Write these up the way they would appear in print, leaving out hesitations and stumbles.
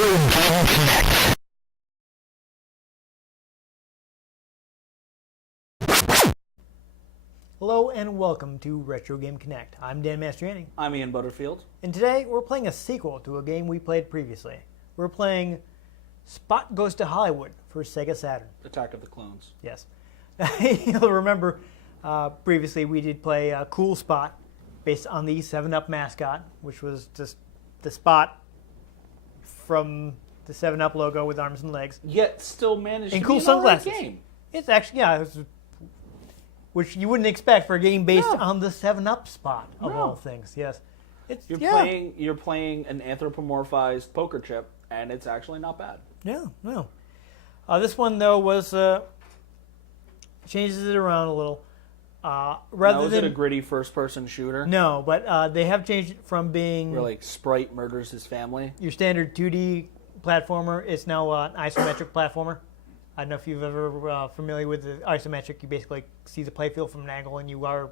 Game Connect. Hello and welcome to Retro Game Connect. I'm Dan Mastriani. I'm Ian Butterfield. And today we're playing a sequel to a game we played previously. We're playing Spot Goes to Hollywood for Sega Saturn. Attack of the Clones. Yes. You'll remember previously we did play Cool Spot based on the 7-Up mascot, which was just the Spot from the 7-Up logo with arms and legs. Yet still managed And to cool be an sunglasses. alright game. It's actually, which you wouldn't expect for a game based on the 7-Up Spot, of all things. Yes. You're playing an anthropomorphized poker chip, and it's actually not bad. Yeah, no. This one, though, was changes it around a little. Was it a gritty first-person shooter? No, but they have changed it from being Where, like, Sprite murders his family? your standard 2D platformer. It's now an isometric platformer. I don't know if you've ever familiar with the isometric. You basically see the playfield from an angle, and you are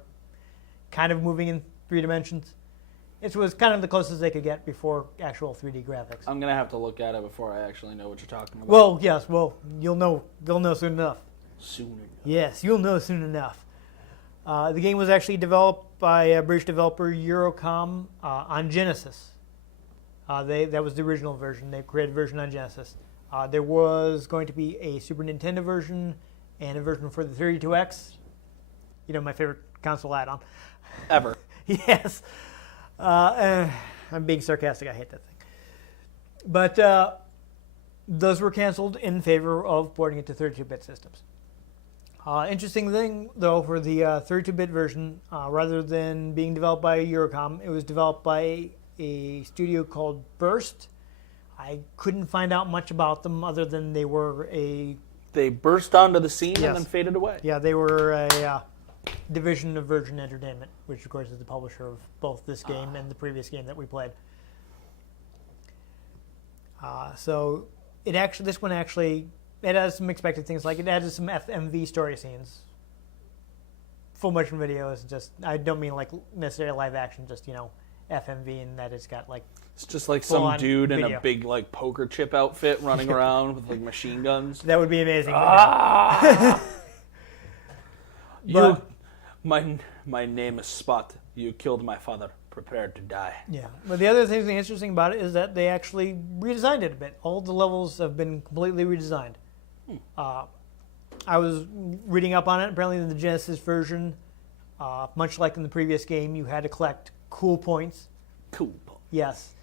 kind of moving in 3 dimensions. It was kind of the closest they could get before actual 3D graphics. I'm going to have to look at it before I actually know what you're talking about. Well, yes. Well, you'll know soon enough. Soon enough. Yes, you'll know soon enough. The game was actually developed by British developer Eurocom on Genesis. That was the original version. They created a version on Genesis. There was going to be a Super Nintendo version and a version for the 32X. You know, my favorite console add-on. Ever. Yes. I'm being sarcastic. I hate that thing. But those were canceled in favor of porting it to 32-bit systems. Interesting thing, though, for the 32-bit version, rather than being developed by Eurocom, it was developed by a studio called Burst. I couldn't find out much about them other than they were They burst onto the scene Yes. and then faded away. Yeah, they were a division of Virgin Entertainment, which, of course, is the publisher of both this game and the previous game that we played. So this one it has some expected things, like it added some FMV story scenes. Full motion video is just, I don't mean like necessarily live action, just, FMV, and that it's got like... It's just like some dude in video. a big like poker chip outfit running around with like machine guns. That would be amazing. My name is Spot. You killed my father. Prepare to die. Yeah, but the other thing interesting about it is that they actually redesigned it a bit. All the levels have been completely redesigned. I was reading up on it. Apparently in the Genesis version, much like in the previous game, you had to collect cool points. Cool points. Yes.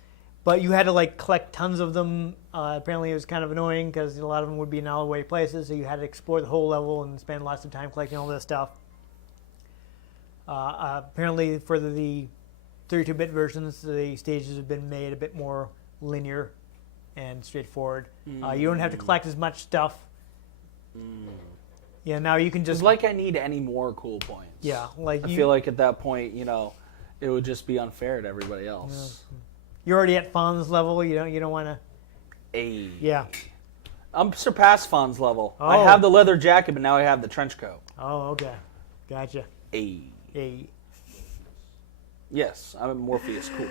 But you had to collect tons of them. Apparently it was kind of annoying because a lot of them would be in out-of-the-way places, so you had to explore the whole level and spend lots of time collecting all this stuff. Apparently for the 32-bit versions, the stages have been made a bit more linear and straightforward. You don't have to collect as much stuff. Yeah, now you can just... It's like I need any more cool points. Yeah, I feel like at that point, it would just be unfair to everybody else. Yeah. You're already at Fawn's level. You don't want to... Hey. Yeah. I'm surpassed Fawn's level. Oh. I have the leather jacket, but now I have the trench coat. Oh, okay. Gotcha. Hey. Hey. Yes, I'm Morpheus cool.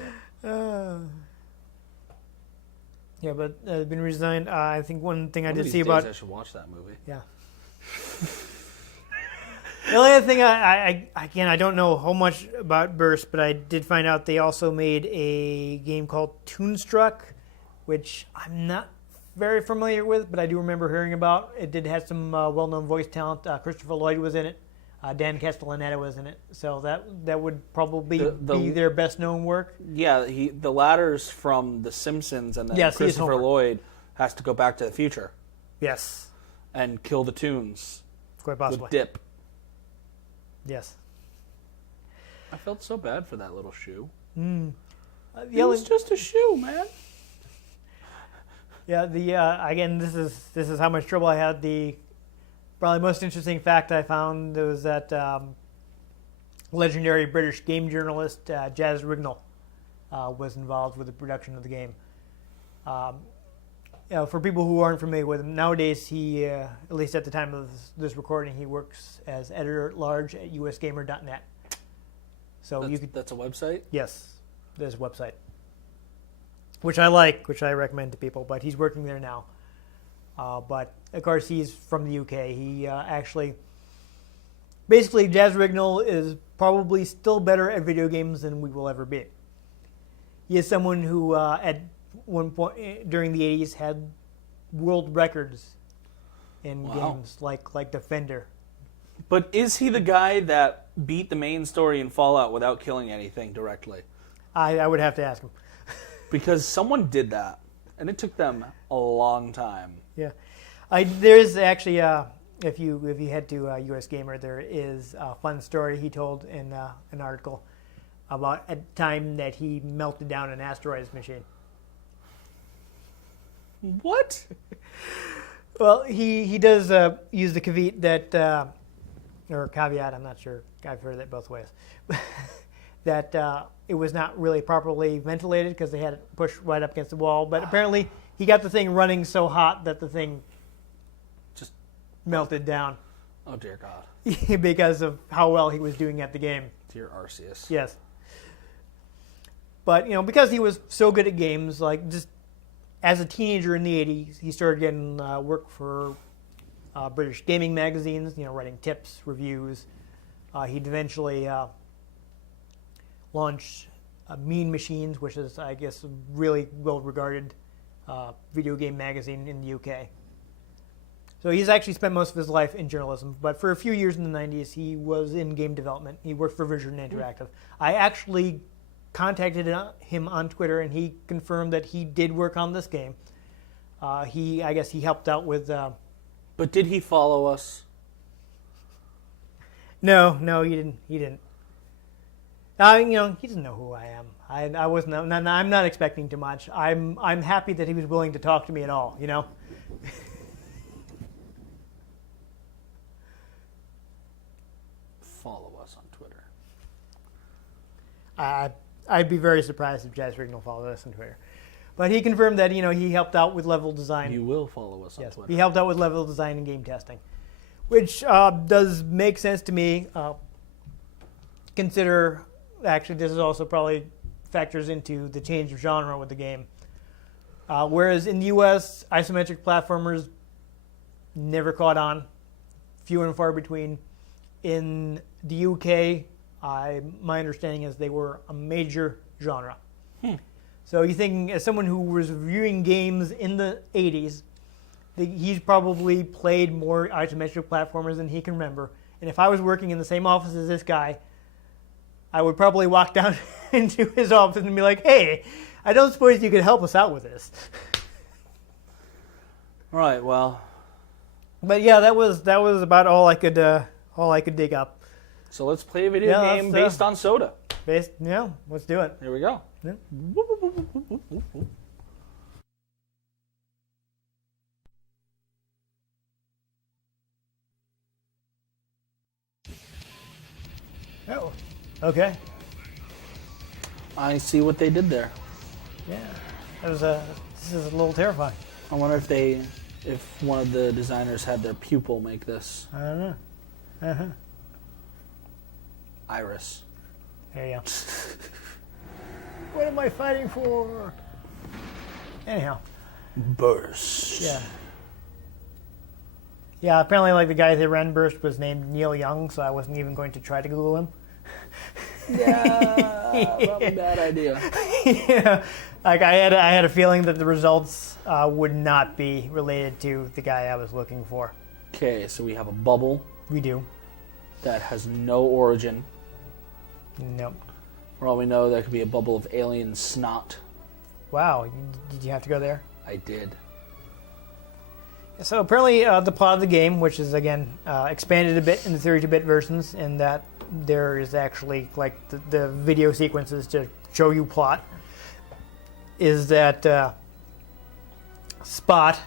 Yeah, but it's been redesigned. I think one thing I One of did these see days about... I should watch that movie. Yeah. The only other thing, I don't know how much about Burst, but I did find out they also made a game called Toonstruck, which I'm not very familiar with, but I do remember hearing about. It did have some well-known voice talent. Christopher Lloyd was in it. Dan Castellaneta was in it. So that would probably be their best-known work. Yeah, the latter's from The Simpsons, and then Yes, he is Christopher Homer. Lloyd has to go back to the future Yes. and kill the Toons Quite possibly. with dip. Yes. I felt so bad for that little shoe. It It was just a shoe, man. Yeah, again, this is how much trouble I had. The probably most interesting fact I found was that legendary British game journalist Jazz Rignall was involved with the production of the game. For people who aren't familiar with him, nowadays he, at least at the time of this recording, he works as editor-at-large at usgamer.net. So That's a website? Yes, there's a website. which I like, which I recommend to people. But he's working there now. But of course, he's from the UK. He basically, Jazz Rignall is probably still better at video games than we will ever be. He is someone who, at one point during the 80s, had world records in games like Defender. But is he the guy that beat the main story in Fallout without killing anything directly? I would have to ask him. Because someone did that, and it took them a long time. Yeah, there's actually if you head to US Gamer, there is a fun story he told in an article about a time that he melted down an asteroids machine. What? Well, he does use the caveat that, or caveat, I'm not sure, I've heard that both ways, that it was not really properly ventilated because they had it pushed right up against the wall. But apparently he got the thing running so hot that the thing just melted down. Oh, dear God. Because of how well he was doing at the game. Dear Arceus. Yes. But, because he was so good at games, like just as a teenager in the 80s, he started getting work for British gaming magazines, writing tips, reviews. He'd eventually launched Mean Machines, which is, I guess, a really well-regarded video game magazine in the UK. So he's actually spent most of his life in journalism, but for a few years in the 90s, he was in game development. He worked for Vision Interactive. I actually contacted him on Twitter, and he confirmed that he did work on this game. I guess he helped out with... But did he follow us? No, he didn't. He didn't. He doesn't know who I am. I wasn't. I'm not expecting too much. I'm happy that he was willing to talk to me at all. Follow us on Twitter. I'd be very surprised if Jazz Rignall followed us on Twitter. But he confirmed that he helped out with level design. You will follow us on Yes, Twitter. he helped out with level design and game testing, which does make sense to me. Consider, actually, this is also probably factors into the change of genre with the game. Whereas in the U.S., isometric platformers never caught on, few and far between. In the UK, my understanding is they were a major genre. So you think, as someone who was reviewing games in the 80s, he's probably played more isometric platformers than he can remember. And if I was working in the same office as this guy, I would probably walk down into his office and be like, "Hey, I don't suppose you could help us out with this." Right. Well. But yeah, that was about all I could dig up. So let's play a video game based on soda. Let's do it. Here we go. Yeah. Oh, okay. I see what they did there. Yeah, this is a little terrifying. I wonder if one of the designers had their pupil make this. I don't know. Uh-huh. Iris. There you go. What am I fighting for? Anyhow. Burst. Yeah. Yeah, apparently like the guy that ran Burst was named Neil Young, so I wasn't even going to try to Google him. Yeah, probably a bad idea. Yeah. Like I had a feeling that the results would not be related to the guy I was looking for. Okay, so we have a bubble. We do. That has no origin. Nope. For all we know, that could be a bubble of alien snot. Wow, did you have to go there? I did. So apparently the plot of the game, which is again expanded a bit in the 32-bit versions, in that there is actually like the video sequences to show you plot, is that Spot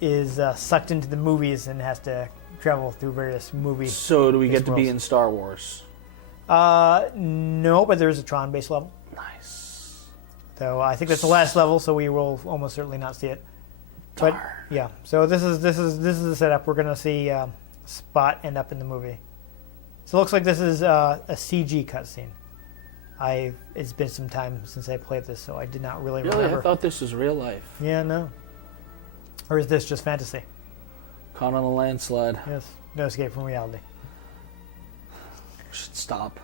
is sucked into the movies and has to travel through various movies. So do we get to be in Star Wars? No, but there is a Tron-based level. Nice. So I think that's the last level, so we will almost certainly not see it. But yeah, so this is the setup. We're gonna see Spot end up in the movie. So it looks like this is a CG cutscene. It's been some time since I played this, so I did not really Really? remember. I thought this was real life. Yeah, no. Or is this just fantasy? Caught on a landslide. Yes. No escape from reality. Should stop.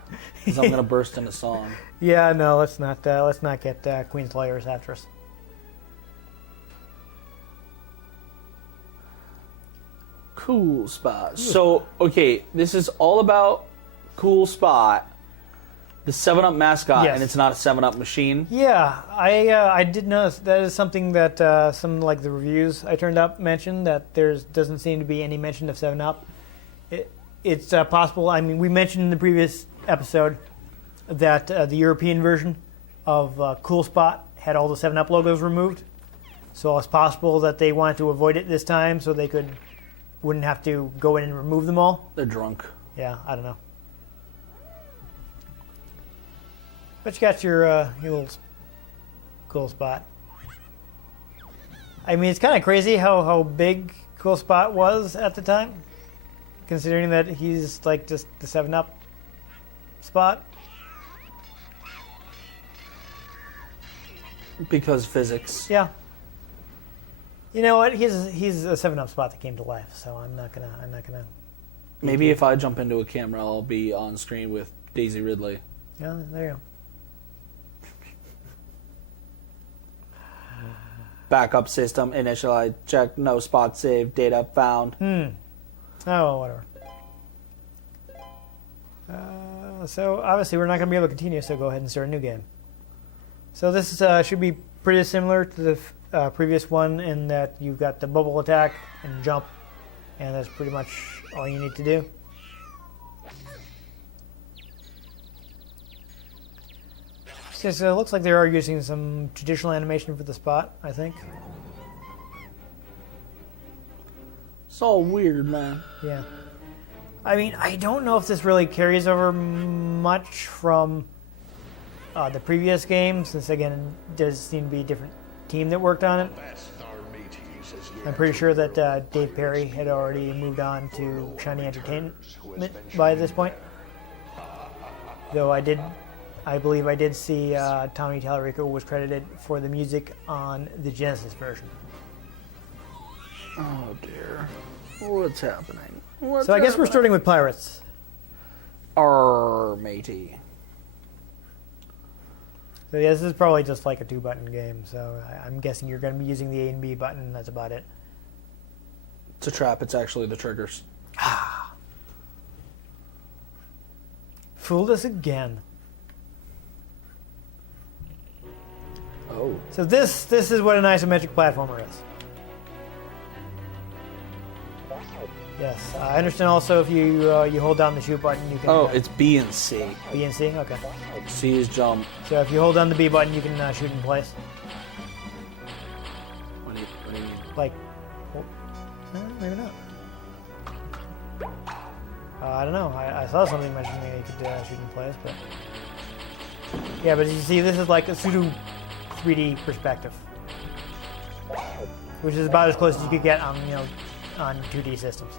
Because I'm going to burst into song. Yeah, no, let's not get Queen's lawyers after us. Cool Spot. So, okay, this is all about Cool Spot, the 7-Up mascot, Yes. and it's not a 7-Up machine. Yeah, I did notice that is something that some like the reviews I turned up mentioned that doesn't seem to be any mention of 7-Up. It's possible. I mean, we mentioned in the previous episode that the European version of Cool Spot had all the 7-Up logos removed, so it's possible that they wanted to avoid it this time so they wouldn't have to go in and remove them all. They're drunk. Yeah, I don't know. But you got your little Cool Spot. I mean, it's kind of crazy how big Cool Spot was at the time, considering that he's like just the 7-Up spot. Because physics. Yeah. You know what? He's a 7-Up spot that came to life, so I'm not gonna. Maybe if I jump into a camera, I'll be on screen with Daisy Ridley. Yeah, there you go. Backup system, initialize, check, no spot saved, data found. Oh, well, whatever. So obviously we're not going to be able to continue, so go ahead and start a new game. So this should be pretty similar to the previous one in that you've got the bubble attack and jump, and that's pretty much all you need to do. So it looks like they are using some traditional animation for the spot, I think. It's all weird, man. Yeah. I mean, I don't know if this really carries over much from the previous game, since again, it does seem to be a different team that worked on it. I'm pretty sure that Dave Perry had already moved on to Shiny Entertainment by this point. Though I believe I did see Tommy Tallarico was credited for the music on the Genesis version. Oh dear. What's happening? So I guess we're starting with pirates. Arr, matey. So yeah, this is probably just like a 2-button game, so I'm guessing you're going to be using the A and B button, and that's about it. It's a trap, it's actually the triggers. Fooled us again. Oh. So this is what an isometric platformer is. Yes, I understand also if you hold down the shoot button, you can... Oh, it's B and C. B and C? Okay. C is jump. So if you hold down the B button, you can shoot in place. What do you mean? Like... maybe not. I don't know. I saw something mentioning that you could shoot in place, but... Yeah, but you see, this is like a pseudo 3D perspective. Which is about as close as you could get on 2D systems.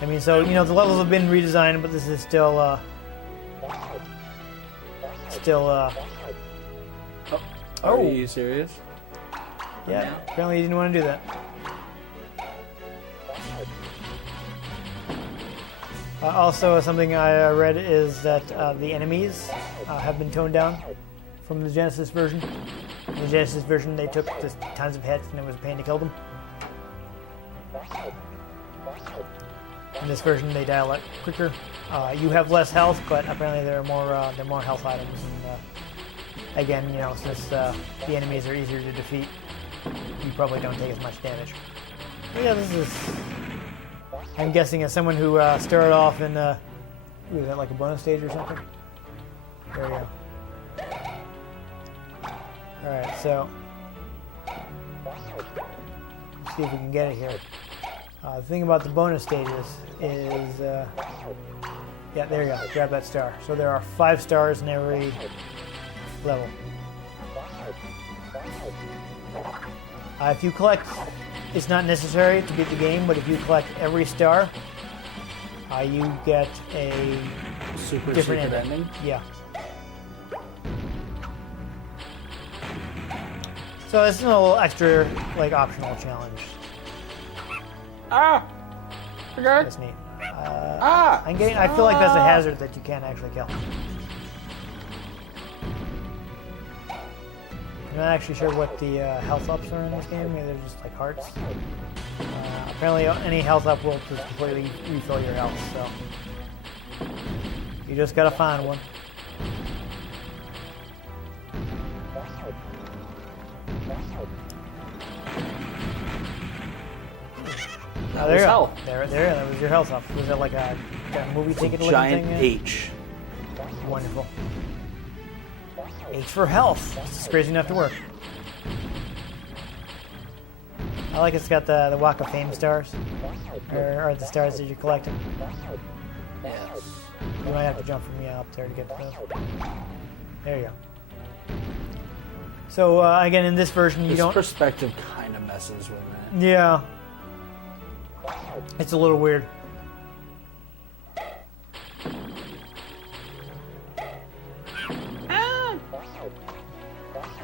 I mean, so, the levels have been redesigned, but this is still, Are you serious? yeah, apparently you didn't want to do that. Also, something I read is that the enemies have been toned down from the Genesis version. In the Genesis version, they took just tons of hits, and it was a pain to kill them. In this version, they die a lot quicker. You have less health, but apparently there are more health items. And again, since the enemies are easier to defeat, you probably don't take as much damage. But yeah, this is. I'm guessing as someone who started off in, was that like a bonus stage or something? There we go. All right, so let's see if we can get it here. The thing about the bonus stages is, yeah, there you go. Grab that star. So there are 5 stars in every level. If you collect, it's not necessary to beat the game, but if you collect every star, you get a Super different secret ending. ending. Yeah. So it's a little extra, like, optional challenge. Ah! Okay. That's neat. I feel like that's a hazard that you can't actually kill. I'm not actually sure what the health ups are in this game. Maybe they're just like hearts. Apparently, any health up will just completely refill your health. So you just gotta find one. Oh, there you go. Health. There, that was your health up. Was it like a movie ticket looking Giant thing? H. Wonderful. H for health. It's crazy enough to work. I like it's got the Walk of Fame stars. Or the stars that you're collecting. Yes. You might have to jump from up there to get to those. There you go. So again, in this version, you This don't. perspective kind of messes with me. Yeah. It's a little weird.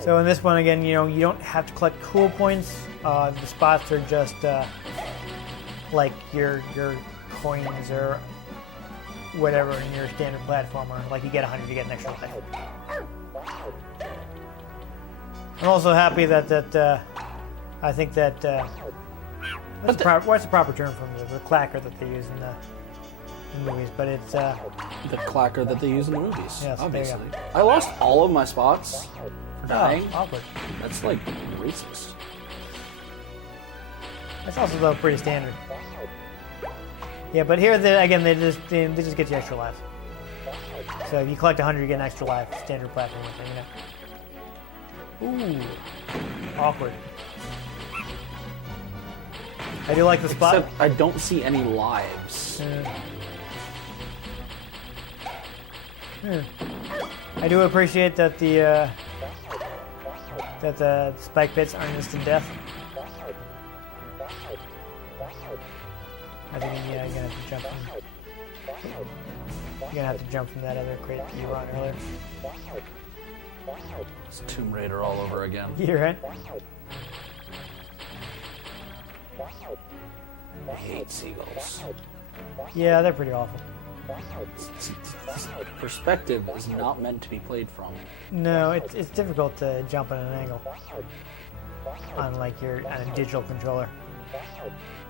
So in this one, again, you know, you don't have to collect cool points. The spots are just like your coins or whatever in your standard platformer. Like you get 100, you get an extra life. I'm also happy that I think that what's the proper term for the clacker that they use in the movies? But it's The clacker that they use in the movies. Yes, obviously. there you I lost all of my spots for dying. awkward. That's like racist. That's also though pretty standard. Yeah, but here again they just get you extra lives. So if you collect 100, you get an extra life. Standard platform, you know. Ooh, awkward. I do like the spot. Except I don't see any lives. I do appreciate that the spike bits aren't instant death. I think you're gonna have to jump from. You're gonna have to jump from that other crate that you were on earlier. It's Tomb Raider all over again. You're right. I hate seagulls. Yeah, they're pretty awful. Perspective is not meant to be played from. No, it's difficult to jump at an angle on like on a digital controller.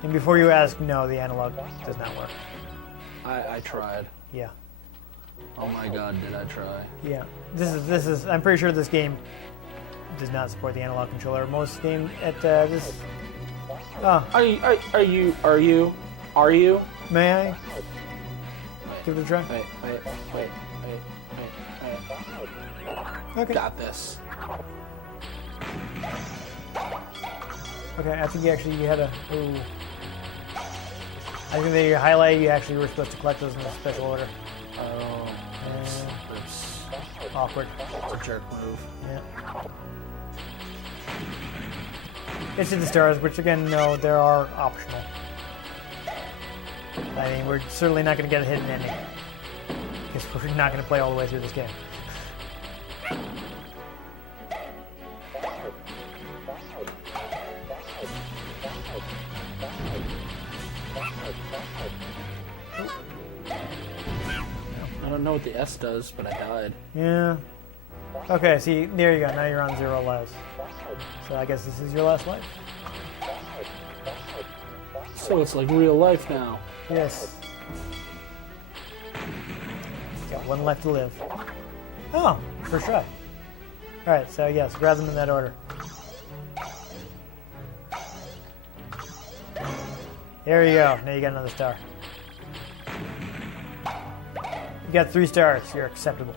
And before you ask, no, the analog does not work. I tried. Yeah, Oh my god, did I try? yeah. This is. I'm pretty sure this game does not support the analog controller. Most game at this. Oh, Are you? may I give it a try? Wait. Okay. Got this. Okay, I think you had a. Ooh. I think that your highlight, you actually were supposed to collect those in a special order. Oh, that's Awkward. a jerk move. Yeah. It's in the stars, which again, no, there are optional. I mean, we're certainly not going to get a hidden ending. Because we're not going to play all the way through this game. I don't know what the S does, but I died. Yeah. Okay, see, there you go. Now you're on 0 lives. So I guess this is your last life? So it's like real life now. Yes. Got one left to live. Oh, first try. Alright, so yes, grab them in that order. There you go. Now you got another star. You got 3 stars. You're acceptable.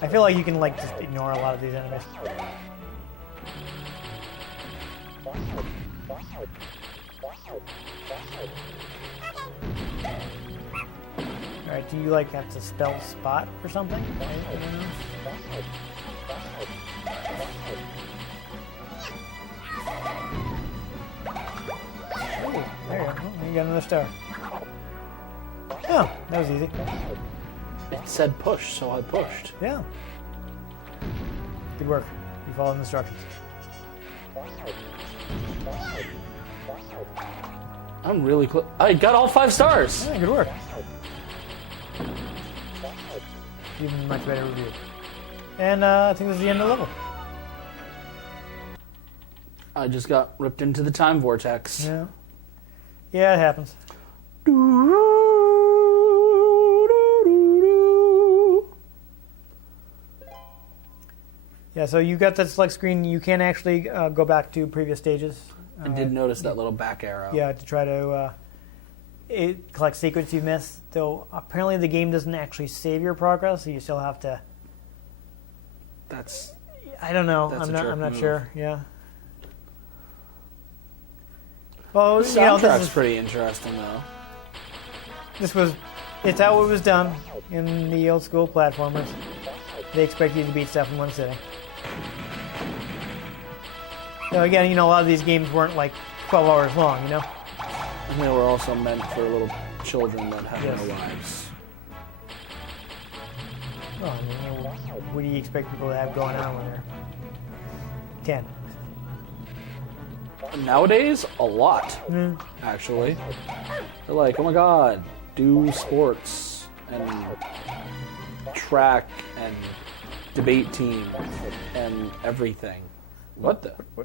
I feel like you can like just ignore a lot of these enemies. Alright, do you like have to spell spot or something? I don't know. we got another star. Oh, that was easy. It said push, so I pushed. Yeah. Good work. You followed the instructions. I'm really close. I got all 5 stars. Yeah, good work. Even much better review. And I think this is the end of the level. I just got ripped into the time vortex. Yeah. Yeah, it happens. Yeah, so you got that select screen. You can actually go back to previous stages. I did notice that little back arrow. Yeah, to try to collect secrets you missed. Though apparently the game doesn't actually save your progress, so you still have to. That's. I don't know. That's I'm a not. I'm not jerk sure. Yeah. Well, The soundtrack's pretty interesting, though. It's how it was done in the old school platformers. They expect you to beat stuff in one sitting. Now again, a lot of these games weren't like 12 hours long, And they were also meant for little children that have Yes. no lives. Well, I mean, what do you expect people to have going on when they're 10? Nowadays, a lot, actually. They're like, oh my god, do sports and track and debate team and everything. What the? I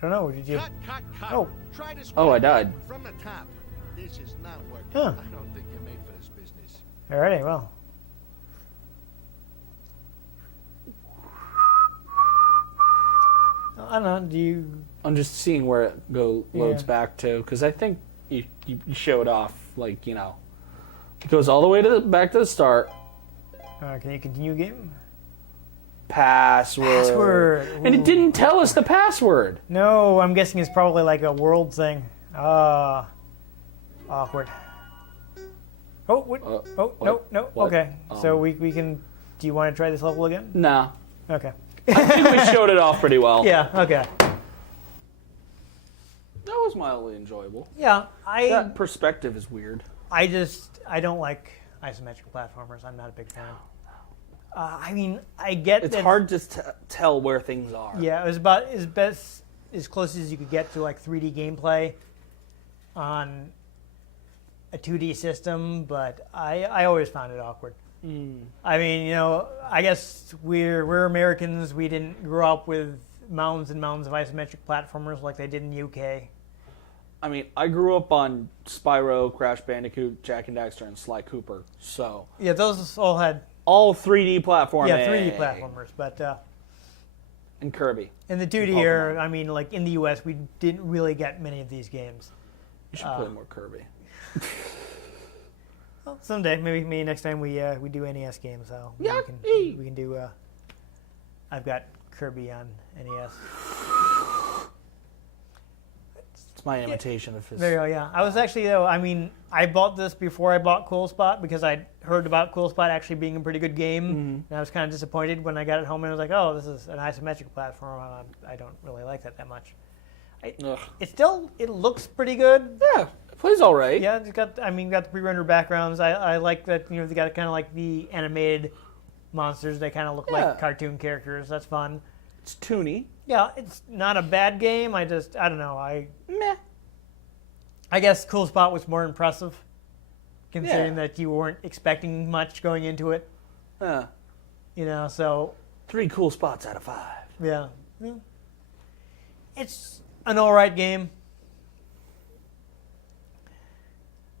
don't know. Did you? Cut. Oh. Try this Oh, I died. from the top. This is not working. Huh. I don't think you're made for this business. Alrighty. Well. I don't know. Do you? I'm just seeing where it loads Yeah. back to, because I think you showed off, like, it goes all the way back to the start. Can you continue game? Password. Password. And it didn't tell us the password. No, I'm guessing it's probably like a world thing. Awkward. Oh, what? What? No. What? Okay, so we can. Do you want to try this level again? Nah. Okay. I think we showed it off pretty well. Yeah. Okay. That was mildly enjoyable. Yeah. That perspective is weird. I don't like isometric platformers. I'm not a big fan. I mean, I get It's that hard to tell where things are. Yeah, it was about as close as you could get to like 3D gameplay on a 2D system, but I always found it awkward. I mean, I guess we're Americans. We didn't grow up with mounds and mounds of isometric platformers like they did in the UK. I mean, I grew up on Spyro, Crash Bandicoot, Jak and Daxter, and Sly Cooper. So Yeah, those all had 3D platforming. 3D platformers, but And Kirby. in the 2D era, I mean, like in the US, we didn't really get many of these games. You should play more Kirby. Well, someday, maybe next time we do NES games, we can do. I've got Kirby on NES. It's my imitation of his. There you go. Yeah, I was actually though. I mean, I bought this before I bought Cool Spot because I heard about Cool Spot actually being a pretty good game, and I was kind of disappointed when I got it home and I was like, "Oh, this is an isometric platform. I don't really like that much." It looks pretty good. Yeah, it plays all right. Yeah, it's got the pre-rendered backgrounds. I like that. They got kind of like the animated monsters. They kind of look like cartoon characters. That's fun. It's toony. Yeah, it's not a bad game. I don't know. Meh. I guess Cool Spot was more impressive, considering that you weren't expecting much going into it. So 3 cool spots out of 5. yeah. It's an all right game.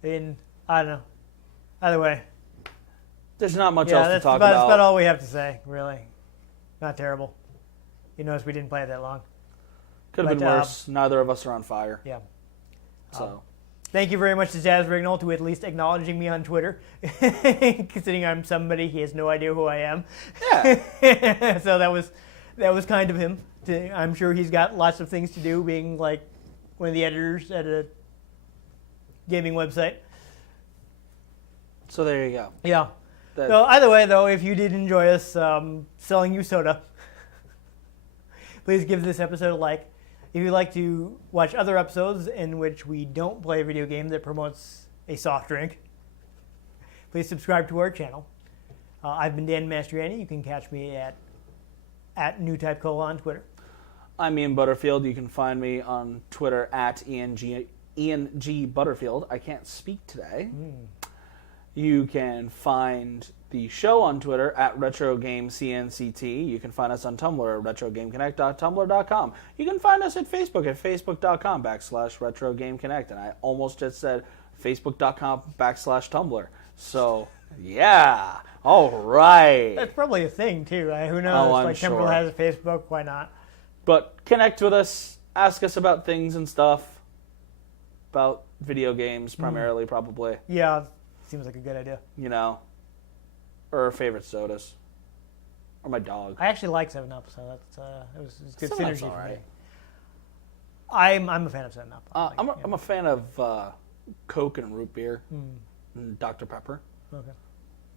And I don't know. Either way, There's not much else to talk that's about. about all we have to say. Really, not terrible. You notice we didn't play it that long. Could have been worse. Neither of us are on fire. Yeah. So. Thank you very much to Jazz Rignall to at least acknowledging me on Twitter. Considering I'm somebody, he has no idea who I am. Yeah. So that was kind of him. I'm sure he's got lots of things to do, being like one of the editors at a gaming website. So there you go. Yeah. So either way, though, if you did enjoy us selling you soda, please give this episode a like. If you'd like to watch other episodes in which we don't play a video game that promotes a soft drink, please subscribe to our channel. I've been Dan Mastriani. You can catch me at NewTypeCola on Twitter. I'm Ian Butterfield. You can find me on Twitter at Ian G. Butterfield. I can't speak today. You can find the show on Twitter at RetroGameCNCT. You can find us on Tumblr at RetroGameConnect.tumblr.com. You can find us at Facebook at Facebook.com/RetroGameConnect. And I almost just said Facebook.com/Tumblr. So, yeah. All right. That's probably a thing, too. Who knows? Oh, I'm like, Temporal sure. has a Facebook. Why not? But connect with us. Ask us about things and stuff. About video games, primarily, probably. Yeah, seems like a good idea. You know. Or our favorite sodas. Or my dog. I actually like 7-Up, so that's it was good 7-Up's synergy all for right. me. I'm a fan of 7-Up. I'm a fan of Coke and root beer. And Dr. Pepper. Okay.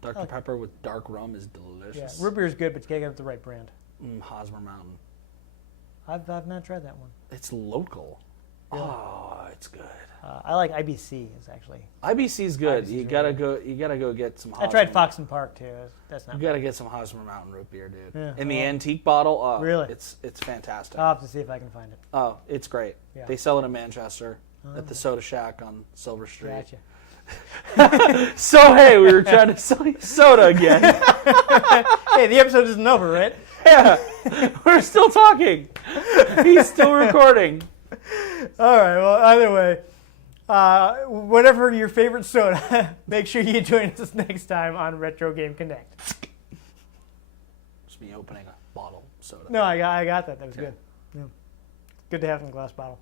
Dr. Pepper with dark rum is Yeah, delicious. root beer is good, but you gotta get the right brand. Hosmer Mountain. I've not tried that one. It's local. Really? Oh, it's good. I like IBC. It's actually. IBC's good. IBC's You really gotta good. go. You gotta go get some. I tried Hosmer- Fox and Park too. That's not. You gotta get some Hosmer Mountain root beer, dude. Yeah, In the well- antique bottle. Oh, Really? It's fantastic. I'll have to see if I can find it. Oh, it's great. Yeah. They sell it in Manchester at the Soda Shack on Silver Street. Gotcha. So hey, we were trying to sell you soda again. Hey, the episode isn't over, right? Yeah, we're still talking. He's still recording. All right. Well, either way, whatever your favorite soda, make sure you join us next time on Retro Game Connect. Just me opening a bottle of soda. No, I got that. That was good. Yeah. Good to have in a glass bottle.